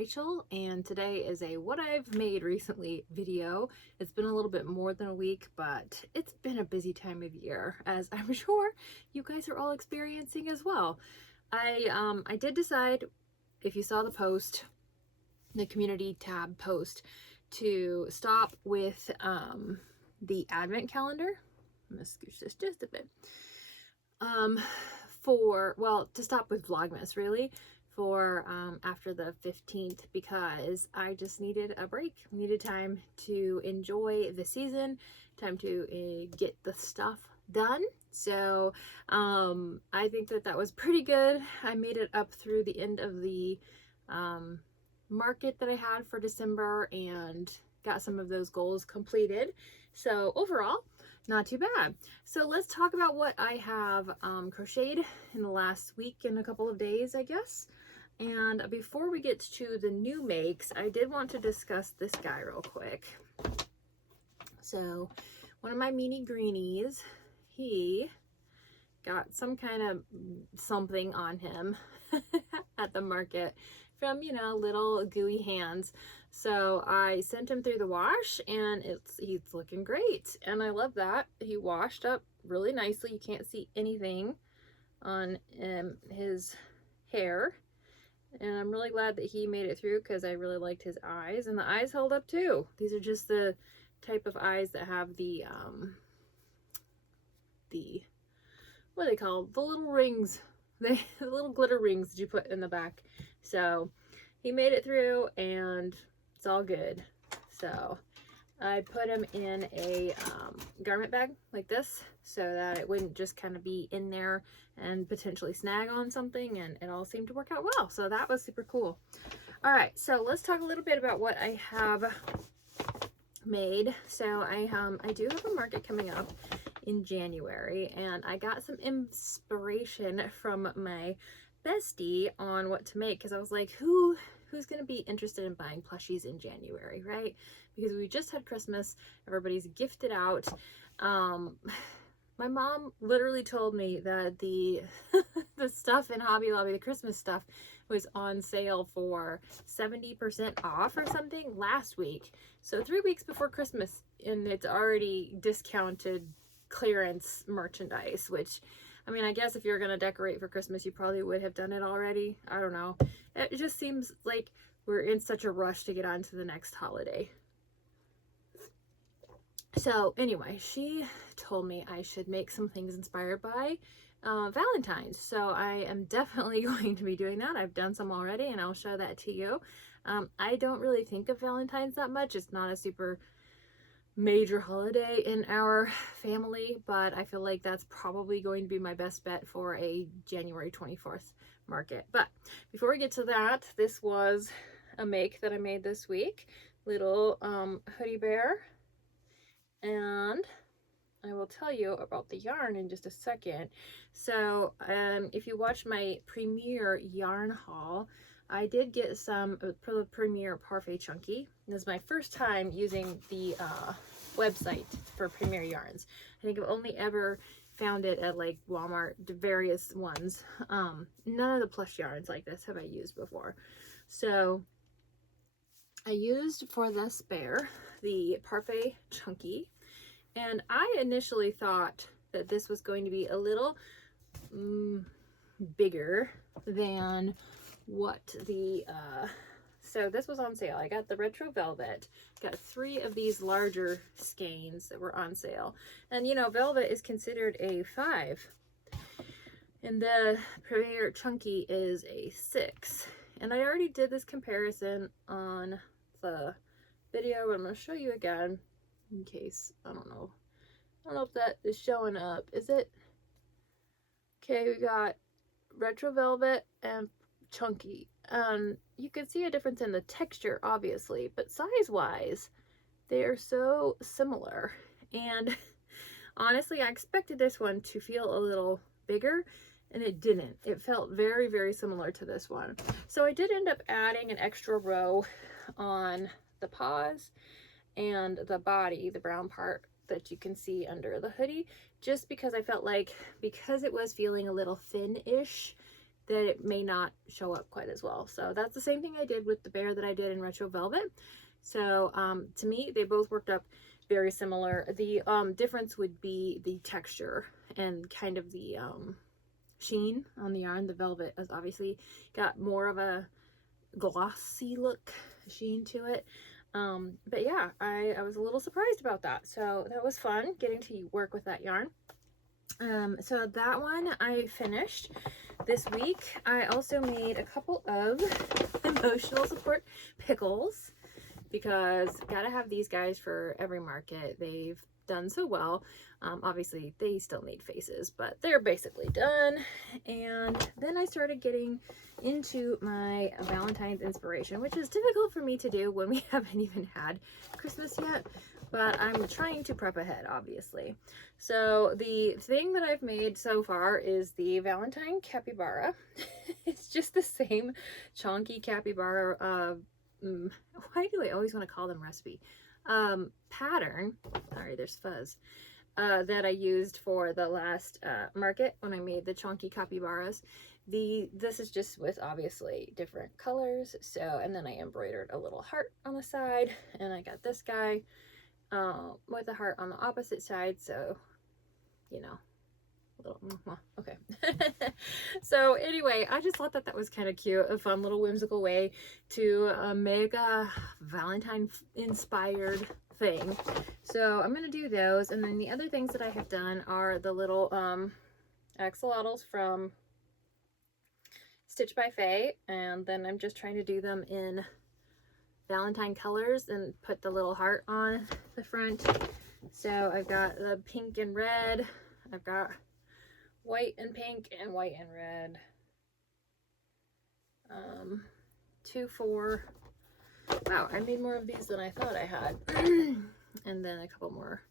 Rachel, and today is a what I've made recently video. It's been a little bit more than a week, but it's been a busy time of year, as I'm sure you guys are all experiencing as well. I did decide, if you saw the post, the community tab post, to stop with the advent calendar. I'm gonna scooch this just a bit. To stop with Vlogmas, really, for after the 15th, because I just needed a break. Needed time to enjoy the season, time to get the stuff done. So I think that was pretty good. I made it up through the end of the market that I had for December and got some of those goals completed. So overall, not too bad. So let's talk about what I have crocheted in the last week and a couple of days, I guess. And before we get to the new makes, I did want to discuss this guy real quick. So one of my meanie greenies, he got some kind of something on him at the market from, you know, little gooey hands. So I sent him through the wash, and he's looking great, and I love that. He washed up really nicely. You can't see anything on his hair, and I'm really glad that he made it through, because I really liked his eyes, and the eyes held up too. These are just the type of eyes that have the what are they called? The little rings, the little glitter rings that you put in the back. So he made it through, and it's all good. So I put him in a garment bag like this, so that it wouldn't just kind of be in there and potentially snag on something, and it all seemed to work out well. So that was super cool. All right, so let's talk a little bit about what I have made. So I do have a market coming up in January, and I got some inspiration from my bestie on what to make, because I was like, who's gonna be interested in buying plushies in January, right? Because we just had Christmas, everybody's gifted out. My mom literally told me that the the stuff in Hobby Lobby, the Christmas stuff, was on sale for 70% off or something last week. So 3 weeks before Christmas, and it's already discounted clearance merchandise, which, I mean, I guess if you're gonna decorate for Christmas, you probably would have done it already. I don't know. It just seems like we're in such a rush to get on to the next holiday. So anyway, she told me I should make some things inspired by Valentine's. So I am definitely going to be doing that. I've done some already, and I'll show that to you. I don't really think of Valentine's that much. It's not a super major holiday in our family, but I feel like that's probably going to be my best bet for a January 24th market. But before we get to that, this was a make that I made this week, little hoodie bear, and I will tell you about the yarn in just a second. So if you watch my Premier yarn haul, I did get some Premier Parfait Chunky. This is my first time using the website for Premier yarns. I think I've only ever found it at like Walmart, various ones. None of the plush yarns like this have I used before. So I used for this bear the Parfait Chunky, and I initially thought that this was going to be a little bigger than what the so this was on sale. I got the retro velvet, got 3 of these larger skeins that were on sale, and you know, velvet is considered a 5, and the Premier Chunky is a 6. And I already did this comparison on the video, but I'm going to show you again in case, I don't know if that is showing up. Is it? Okay, we got retro velvet and chunky. You can see a difference in the texture, obviously, but size-wise, they are so similar. And honestly, I expected this one to feel a little bigger, and it didn't. It felt very, very similar to this one. So I did end up adding an extra row on the paws and the body, the brown part that you can see under the hoodie, just because I felt like, because it was feeling a little thin-ish, that it may not show up quite as well. So that's the same thing I did with the bear that I did in Retro Velvet. So to me, they both worked up very similar. The difference would be the texture and kind of the sheen on the yarn. The velvet has obviously got more of a glossy look, sheen to it. But yeah, I was a little surprised about that. So that was fun getting to work with that yarn. So that one I finished this week. I also made a couple of emotional support pickles because gotta have these guys for every market. They've done so well. Obviously they still need faces, but they're basically done. And then I started getting into my Valentine's inspiration, which is difficult for me to do when we haven't even had Christmas yet, but I'm trying to prep ahead, obviously. So the thing that I've made so far is the Valentine capybara. It's just the same chunky capybara, why do I always want to call them recipe? Pattern, sorry, there's fuzz, that I used for the last market when I made the chunky capybaras. This is just with obviously different colors. So, and then I embroidered a little heart on the side, and I got this guy with a heart on the opposite side. So, you know, okay. So anyway, I just thought that that was kind of cute, a fun little whimsical way to make a Valentine inspired thing. So I'm going to do those. And then the other things that I have done are the little axolotls from Stitch by Faye. And then I'm just trying to do them in Valentine colors and put the little heart on the front. So I've got the pink and red. I've got white and pink and white and red. 2, 4. Wow, I made more of these than I thought I had. And then a couple more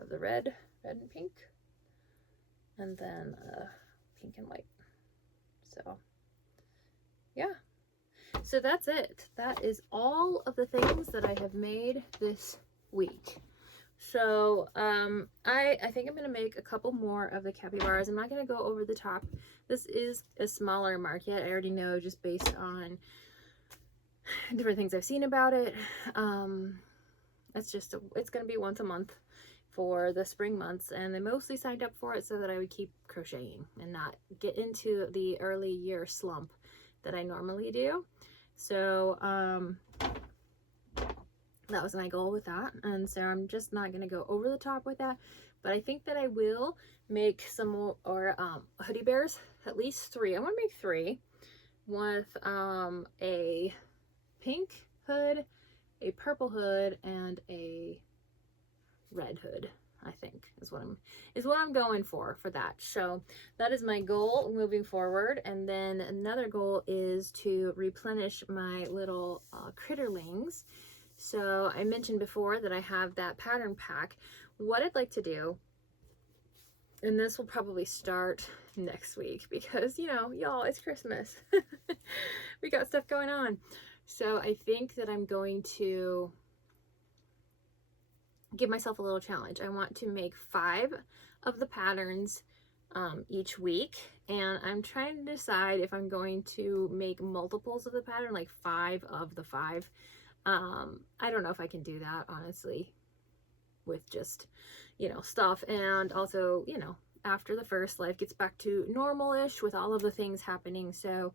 of the red and pink. And then pink and white. So, yeah. So that's it. That is all of the things that I have made this week. So I think I'm going to make a couple more of the capybaras. I'm not going to go over the top. This is a smaller market. I already know just based on different things I've seen about it. It's going to be once a month for the spring months, and they mostly signed up for it so that I would keep crocheting and not get into the early year slump that I normally do. So that was my goal with that, and so I'm just not going to go over the top with that, but I think that I will make some more hoodie bears, at least 3. I want to make 3 with a pink hood, a purple hood, and a red hood. I think is what I'm going for that. So that is my goal moving forward. And then another goal is to replenish my little critterlings. So I mentioned before that I have that pattern pack. What I'd like to do, and this will probably start next week because, you know, y'all, it's Christmas. We got stuff going on. So I think that I'm going to give myself a little challenge. I want to make 5 of the patterns each week, and I'm trying to decide if I'm going to make multiples of the pattern, like 5 of the 5. I don't know if I can do that, honestly, with just, you know, stuff. And also, you know, after the first, life gets back to normal-ish with all of the things happening. So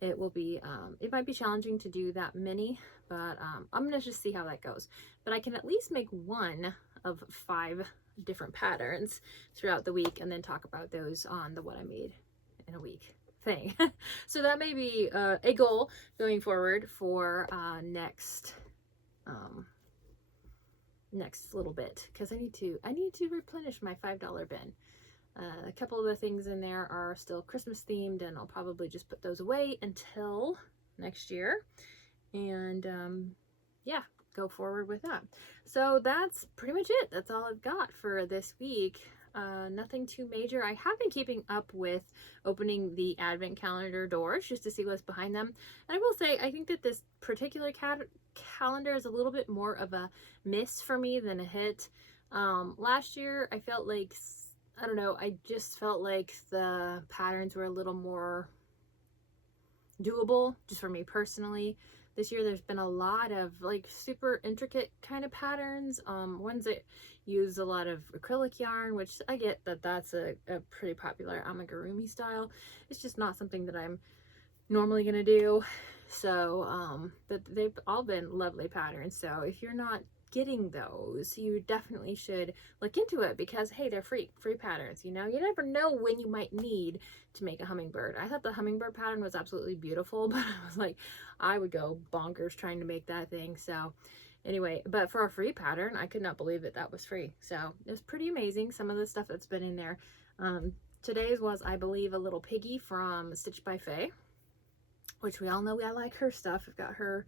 it will be, it might be challenging to do that many, but I'm gonna just see how that goes. But I can at least make 1 of 5 different patterns throughout the week and then talk about those on the What I Made in a Week thing. So that may be a goal going forward for next little bit, because I need to replenish my $5 bin. A couple of the things in there are still Christmas themed, and I'll probably just put those away until next year, and yeah, go forward with that. So that's pretty much it. That's all I've got for this week. Nothing too major. I have been keeping up with opening the advent calendar doors just to see what's behind them. And I will say, I think that this particular calendar is a little bit more of a miss for me than a hit. Last year, I felt like, I don't know, I just felt like the patterns were a little more doable just for me personally. This year there's been a lot of like super intricate kind of patterns, ones that use a lot of acrylic yarn, which I get that that's a pretty popular amigurumi style. It's just not something that I'm normally gonna do. So but they've all been lovely patterns. So if you're not getting those, you definitely should look into it, because hey, they're free patterns. You know, you never know when you might need to make a hummingbird. I thought the hummingbird pattern was absolutely beautiful, but I was like, I would go bonkers trying to make that thing. So anyway, but for a free pattern, I could not believe that that was free. So it was pretty amazing, some of the stuff that's been in there. Today's was, I believe, a little piggy from Stitched by Faye, which we all know I like her stuff. I've got her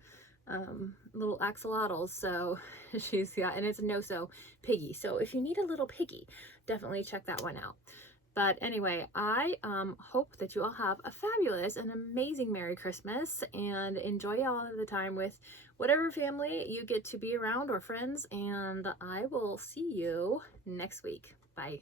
little axolotls, so she's got, and it's a no-sew piggy. So if you need a little piggy, definitely check that one out. But anyway, I hope that you all have a fabulous and amazing Merry Christmas, and enjoy all of the time with whatever family you get to be around or friends, and I will see you next week. Bye.